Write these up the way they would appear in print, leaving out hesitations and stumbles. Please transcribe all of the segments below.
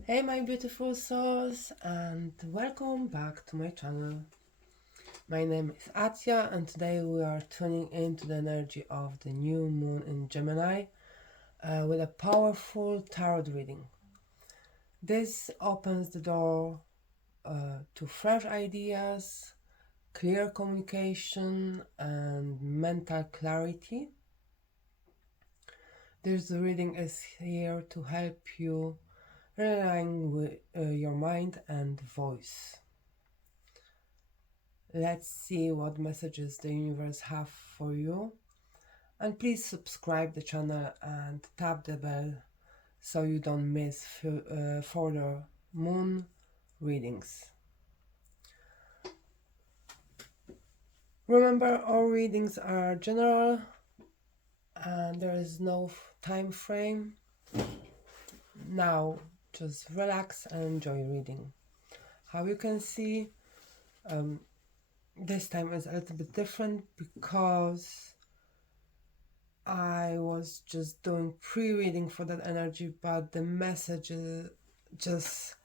Hey my beautiful souls, and welcome back to my channel. My name is Atya, and today we are tuning into the energy of the new moon in Gemini with a powerful tarot reading. This opens the door to fresh ideas, clear communication, and mental clarity. This reading is here to help you realign with your mind and voice. Let's see what messages the universe have for you. And please subscribe the channel and tap the bell so you don't miss further moon readings. Remember, all readings are general and there is no time frame. Now just relax and enjoy reading. How you can see, this time is a little bit different because I was just doing pre-reading for that energy, but the messages just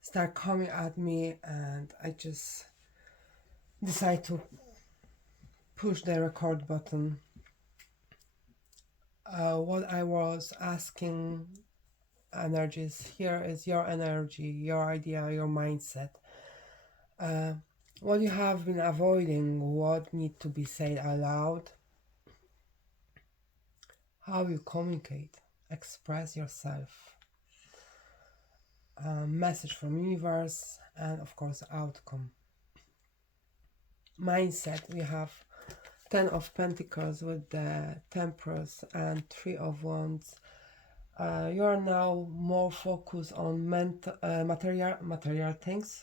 start coming at me and I just decide to push the record button. What I was asking energies here is your energy, your idea, your mindset. What you have been avoiding, what need to be said aloud, how you communicate, express yourself. Message from universe, and of course outcome. Mindset, we have 10 of Pentacles with the Temperance and 3 of Wands. You are now more focused on material things,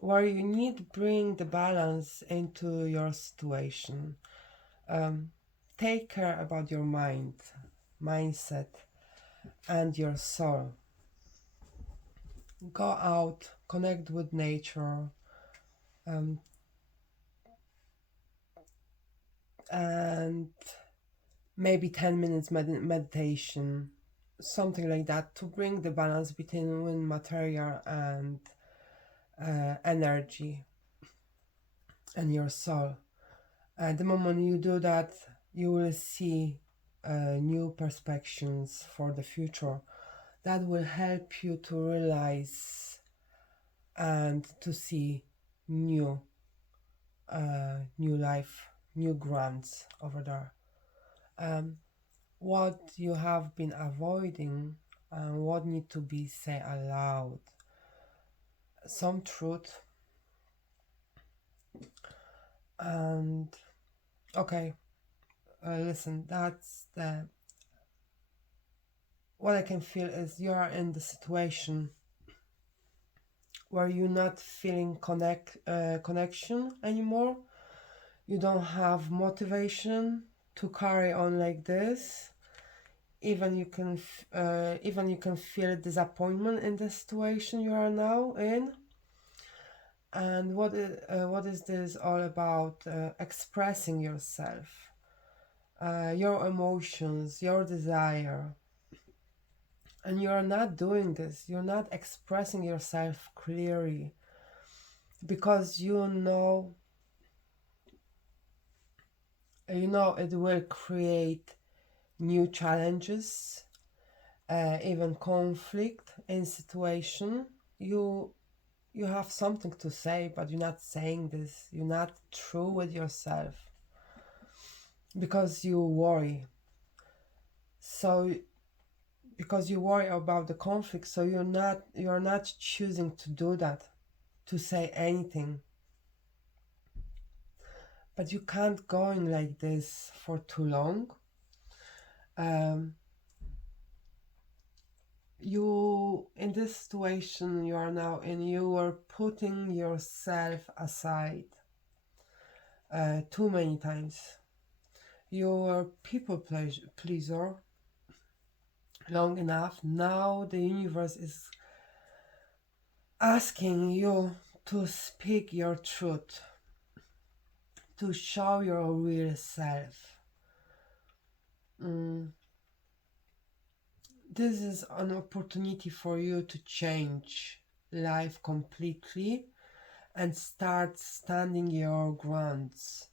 where you need to bring the balance into your situation. Take care about your mindset, and your soul. Go out, connect with nature, and maybe 10 minutes meditation, something like that, to bring the balance between material and energy and your soul. At the moment you do that, you will see new perspectives for the future that will help you to realize and to see new life, new grants over there. What you have been avoiding and what need to be said aloud. Some truth. And okay, listen, that's the what I can feel is you are in the situation where you're not feeling connection anymore. You don't have motivation to carry on like this. Even you can feel disappointment in the situation you are now in. And what is this all about? Expressing yourself, your emotions, your desire. And you're not doing this. You're not expressing yourself clearly because you know it will create new challenges, even conflict in situation. You have something to say, but you're not saying this. You're not true with yourself because you worry. So because you worry about the conflict, so you're not choosing to do that, to say anything. But you can't go in like this for too long. You, in this situation you are now in, you are putting yourself aside too many times. You are people pleaser long enough. Now the universe is asking you to speak your truth, to show your real self. this is an opportunity for you to change life completely and start standing your grounds.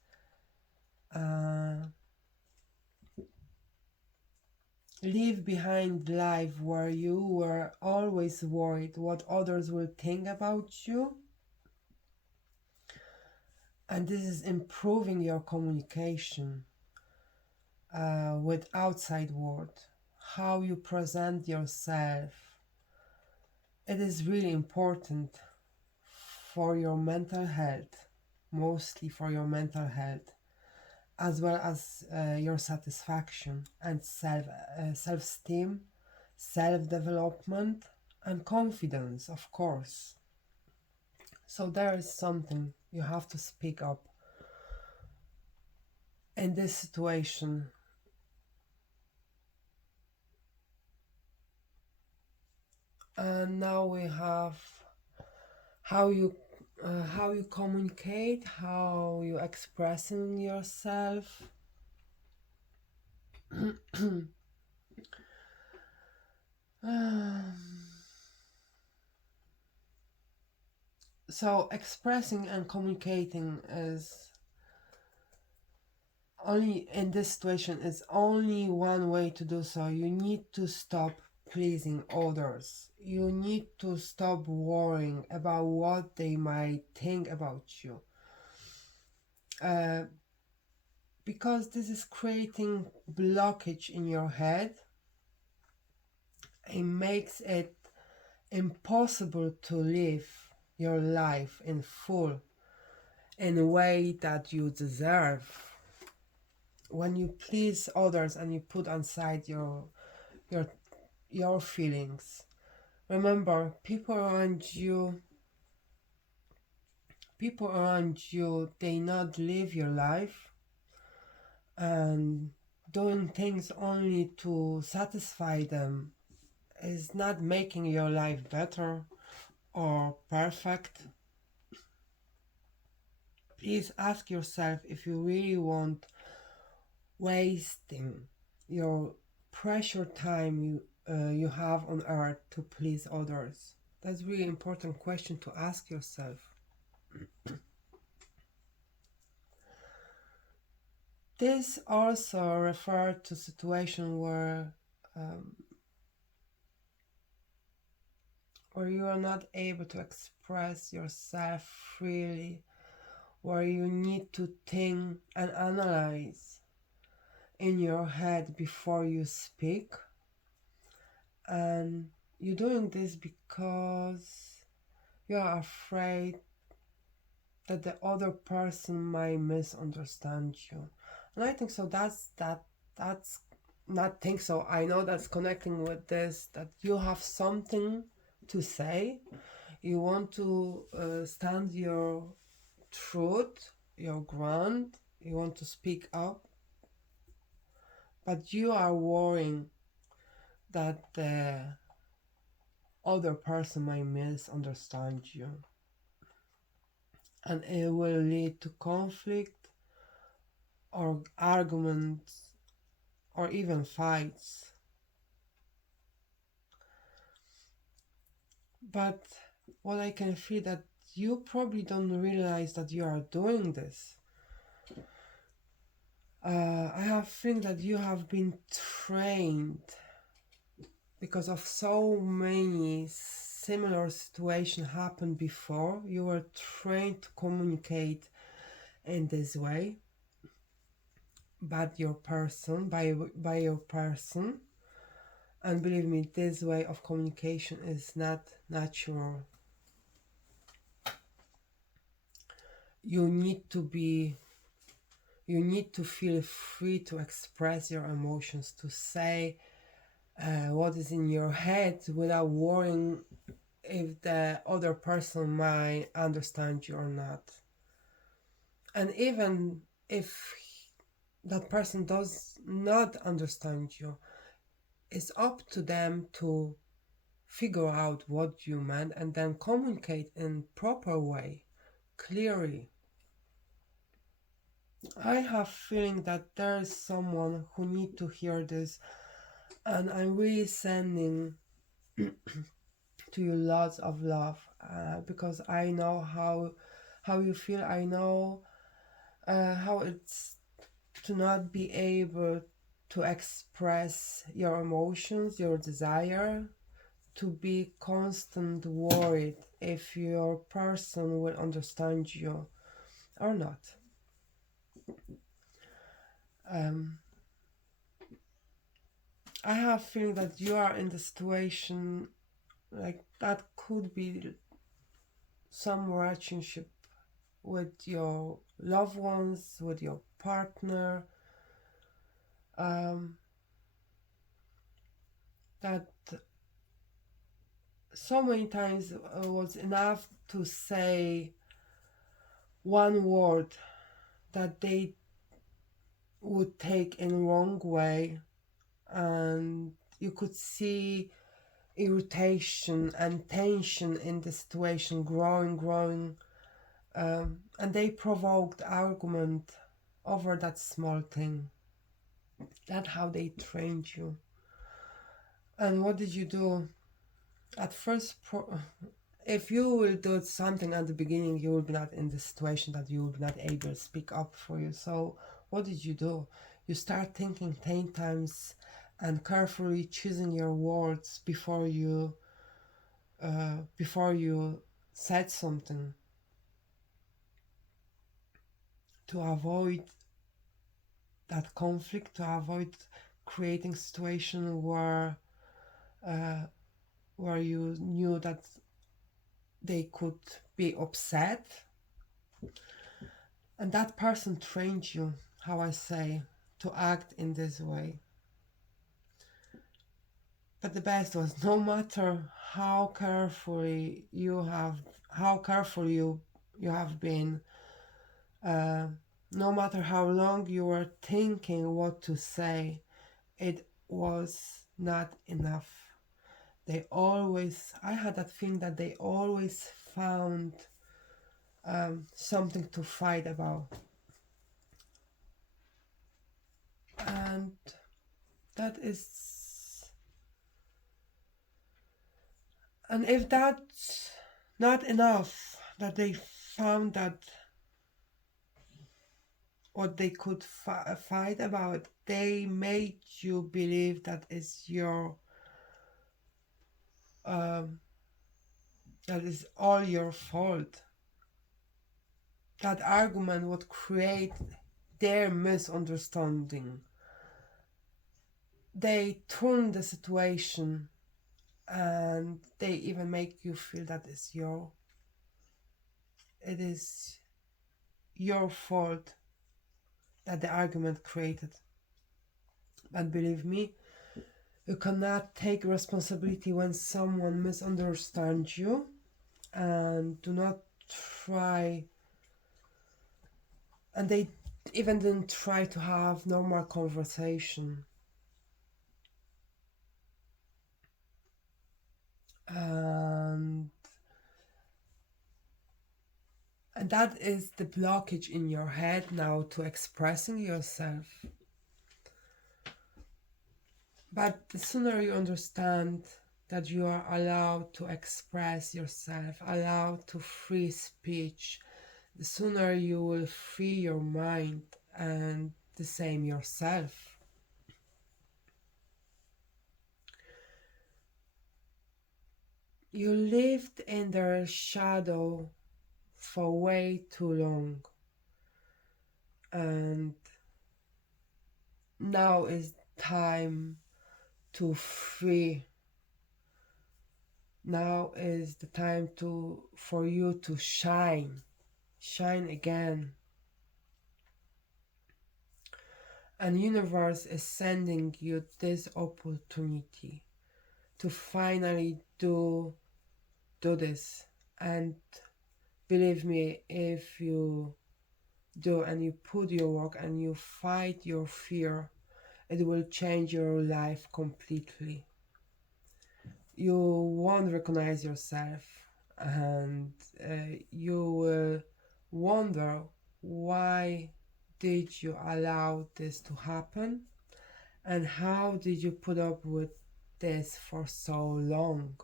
Leave behind life where you were always worried what others will think about you. And this is improving your communication with outside world, how you present yourself. It is really important for your mental health, mostly for your mental health, as well as your satisfaction and self-esteem, self-development, and confidence, of course. So there is something you have to speak up in this situation. And now we have how you communicate, how you expressing yourself. So expressing and communicating is only in this situation is only one way to do so. You need to stop pleasing others. You need to stop worrying about what they might think about you. Because this is creating blockage in your head. It makes it impossible to live your life in full in a way that you deserve. When you please others and you put aside your feelings, remember people around you, they not live your life, and doing things only to satisfy them is not making your life better or perfect. Please ask yourself if you really want wasting your precious time you have on earth to please others. That's a really important question to ask yourself. This also refers to situation where you are not able to express yourself freely, where you need to think and analyze in your head before you speak. And you're doing this because you are afraid that the other person might misunderstand you. And I think so that's not think so. I know that's connecting with this, that you have something to say. You want to stand your truth, your ground. You want to speak up. But you are worrying that the other person might misunderstand you. And it will lead to conflict or arguments or even fights. But what I can feel that you probably don't realize that you are doing this. I have a feeling that you have been trained because of so many similar situations happened before. You were trained to communicate in this way by your person. And believe me, this way of communication is not natural. You need to feel free to express your emotions, to say what is in your head without worrying if the other person might understand you or not. And even if that person does not understand you, it's up to them to figure out what you meant and then communicate in proper way, clearly. I have feeling that there is someone who need to hear this, And I'm really sending to you lots of love, because I know how you feel. I know how it's to not be able to express your emotions, your desire, to be constant worried if your person will understand you or not. I have feeling that you are in the situation like that could be some relationship with your loved ones, with your partner, that so many times was enough to say one word that they would take in wrong way, and you could see irritation and tension in the situation growing, and they provoked argument over that small thing. That's how they trained you. And what did you do? At first, if you will do something at the beginning, you will be not in the situation that you will be not able to speak up for you. So what did you do? You start thinking 10 times and carefully choosing your words before you said something, to avoid that conflict, to avoid creating situation where you knew that they could be upset. And that person trained you, how I say, to act in this way. But the best was, no matter how carefully you have been, no matter how long you were thinking what to say, it was not enough. I had that feeling that they always found something to fight about. And that is, and if that's not enough, that they found that what they could fight about, they made you believe that is that is all your fault. That argument would create their misunderstanding. They turn the situation, and they even make you feel that it is your fault that the argument created. But believe me, you cannot take responsibility when someone misunderstands you, and do not try, and they even didn't try to have normal conversation. And that is the blockage in your head now to expressing yourself. But the sooner you understand that you are allowed to express yourself, allowed to free speech, the sooner you will free your mind and the same yourself. You lived in their shadow for way too long, and now is time to free. Now is the time for you to shine again. And universe is sending you this opportunity to finally do this. And believe me, if you do and you put your work and you fight your fear, it will change your life completely. You won't recognize yourself, and you will wonder, why did you allow this to happen? And how did you put up with this for so long?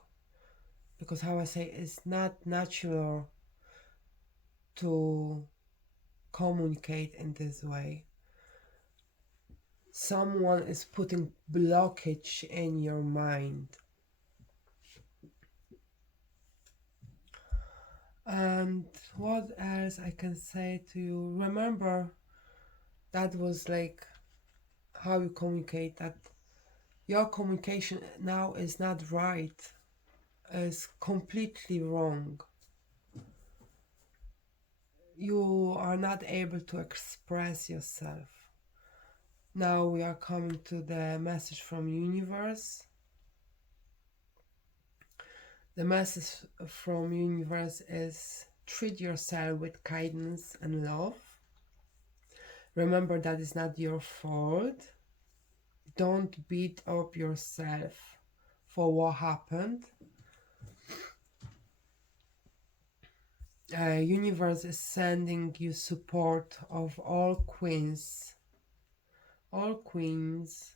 Because how I say, it's not natural to communicate in this way. Someone is putting blockage in your mind. And what else I can say to you? Remember, that was like how you communicate, that your communication now is not right, is completely wrong. You are not able to express yourself. Now we are coming to the message from universe. The message from universe is treat yourself with kindness and love. Remember that it's not your fault. Don't beat up yourself for what happened. Universe is sending you support of all queens. All queens.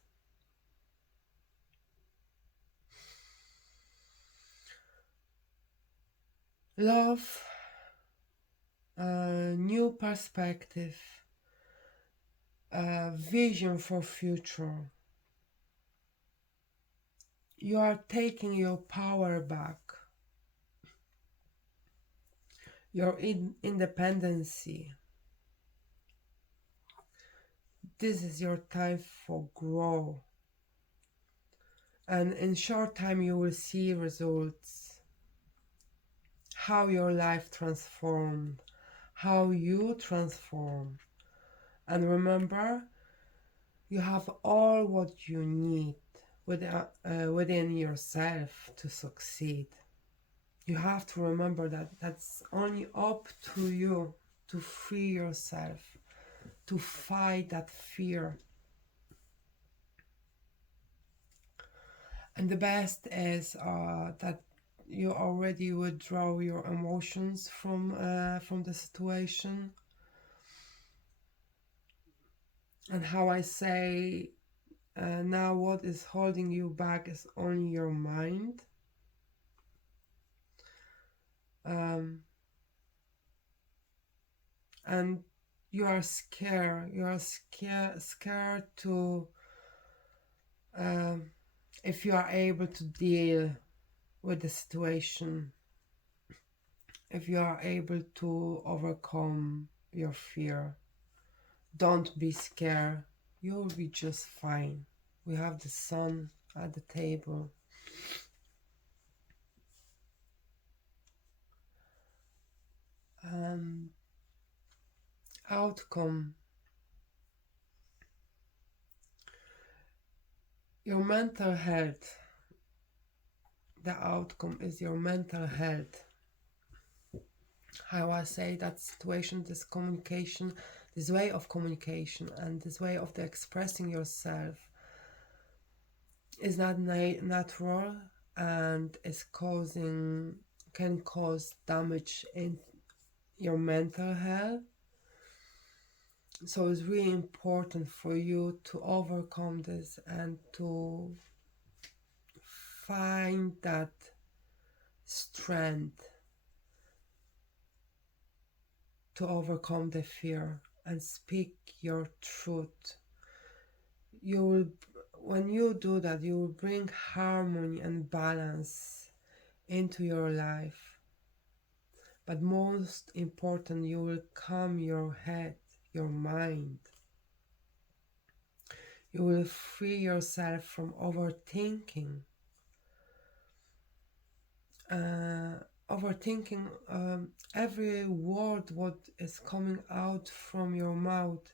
Love, new perspective, vision for future. You are taking your power back, your independency. This is your time for growth. And in short time you will see results. How your life transformed, how you transform. And remember, you have all what you need within yourself to succeed. You have to remember that that's only up to you to free yourself, to fight that fear. And the best is that you already withdraw your emotions from the situation. And how I say, now what is holding you back is only your mind. And you are scared. You are scared to, if you are able to deal with the situation, if you are able to overcome your fear. Don't be scared. You'll be just fine. We have the sun at the table. Outcome. Your mental health. The outcome is your mental health. How I say that situation, this communication, this way of communication and this way of the expressing yourself is not natural and can cause damage in your mental health. So it's really important for you to overcome this and to find that strength to overcome the fear and speak your truth. When you do that, you will bring harmony and balance into your life. But most important, you will calm your head, your mind. You will free yourself from overthinking. Overthinking every word what is coming out from your mouth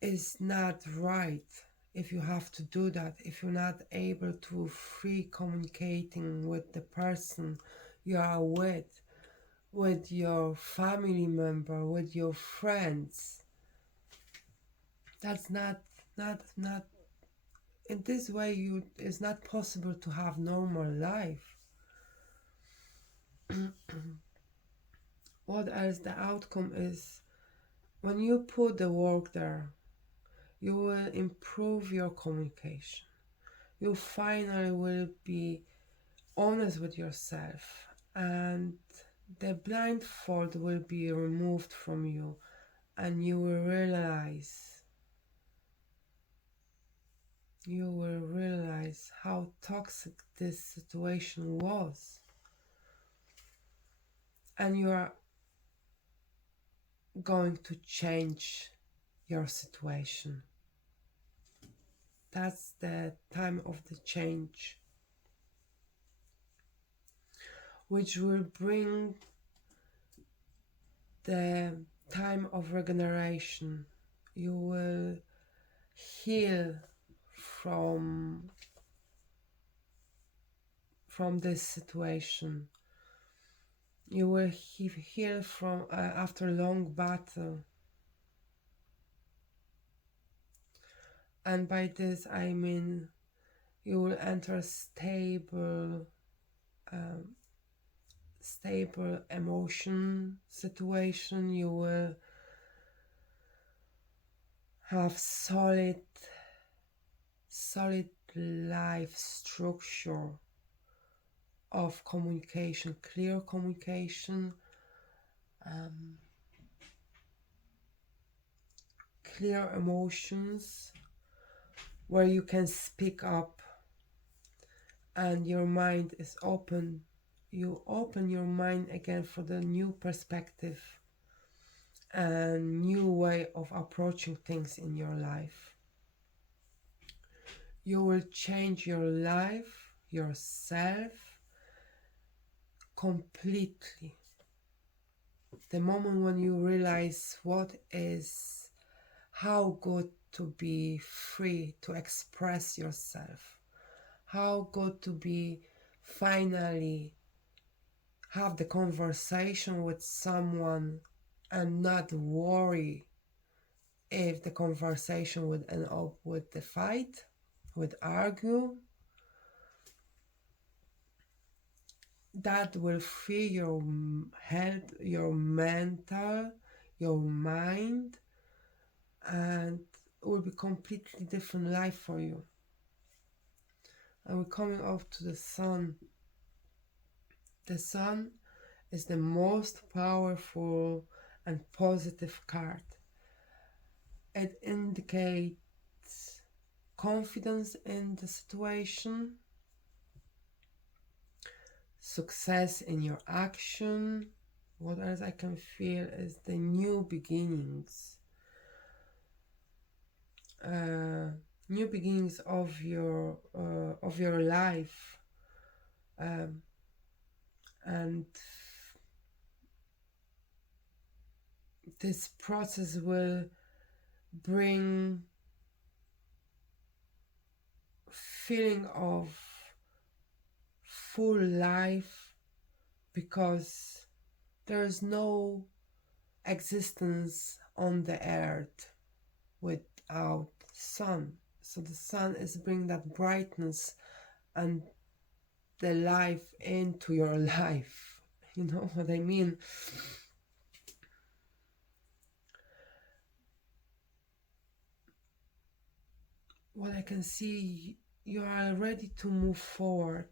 is not right. If you have to do that, if you're not able to free communicating with the person you are with your family member, with your friends, that's not in this way it's not possible to have normal life. What else? The outcome is when you put the work there, You will improve your communication. You finally will be honest with yourself, and the blindfold will be removed from you, and you will realize how toxic this situation was, and you are going to change your situation. That's the time of the change, which will bring the time of regeneration. You will heal from this situation. You will heal from after a long battle. And by this I mean you will enter a stable emotion situation. You will have solid life structure of communication, clear communication, clear emotions, where you can speak up and your mind is open. You open your mind again for the new perspective and new way of approaching things in your life. You will change your life, yourself, completely. The moment when you realize how good to be free to express yourself, how good to be finally have the conversation with someone and not worry if the conversation would end up with the fight, would argue. That will free your head, your mental, your mind, and it will be completely different life for you. And we're coming up to the sun. The sun is the most powerful and positive card. It indicates confidence in the situation, success in your action. What else I can feel is the new beginnings. New beginnings of your life, and this process will bring feeling of full life, because there is no existence on the earth without sun. So the sun is bringing that brightness and the life into your life. You know what I mean? What I can see, you are ready to move forward.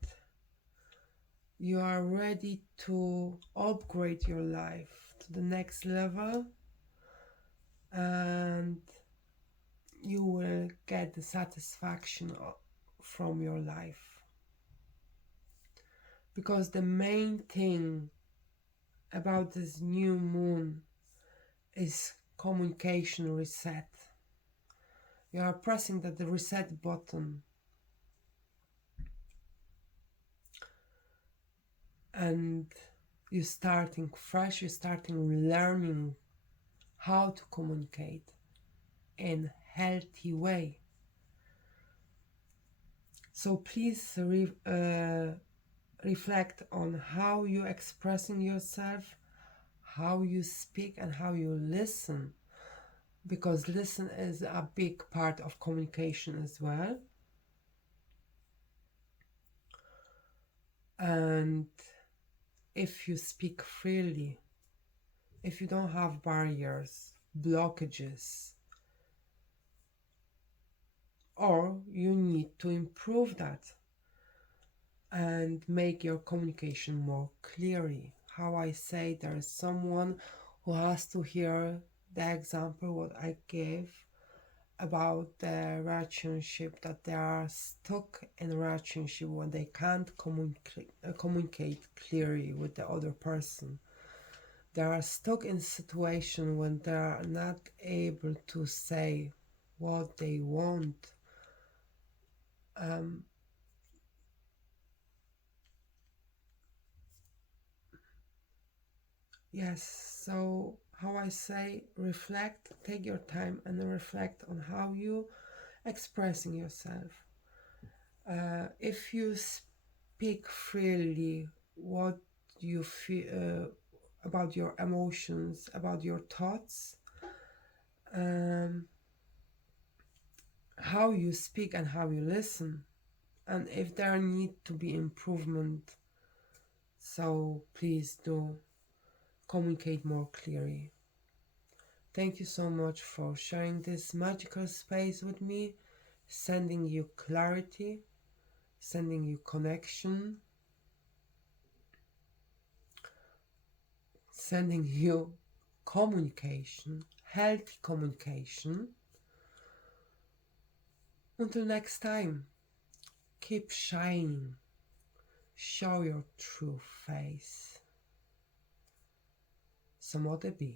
You are ready to upgrade your life to the next level, and you will get the satisfaction from your life. Because the main thing about this new moon is communication reset. You are pressing the reset button, and you're starting fresh, you're starting learning how to communicate in a healthy way. So please reflect on how you're expressing yourself, how you speak, and how you listen, because listen is a big part of communication as well. And if you speak freely, if you don't have barriers, blockages, or you need to improve that and make your communication more clearly. How I say, there is someone who has to hear the example what I gave about the relationship, that they are stuck in a relationship when they can't communicate clearly with the other person. They are stuck in a situation when they are not able to say what they want. Yes, so how I say, reflect, take your time and reflect on how you expressing yourself. If you speak freely what you feel about your emotions, about your thoughts, um, how you speak and how you listen, and if there need to be improvement, so please do communicate more clearly. Thank you so much for sharing this magical space with me, sending you clarity, sending you connection, sending you communication, healthy communication. Until next time, keep shining, show your true face. So MOTE be.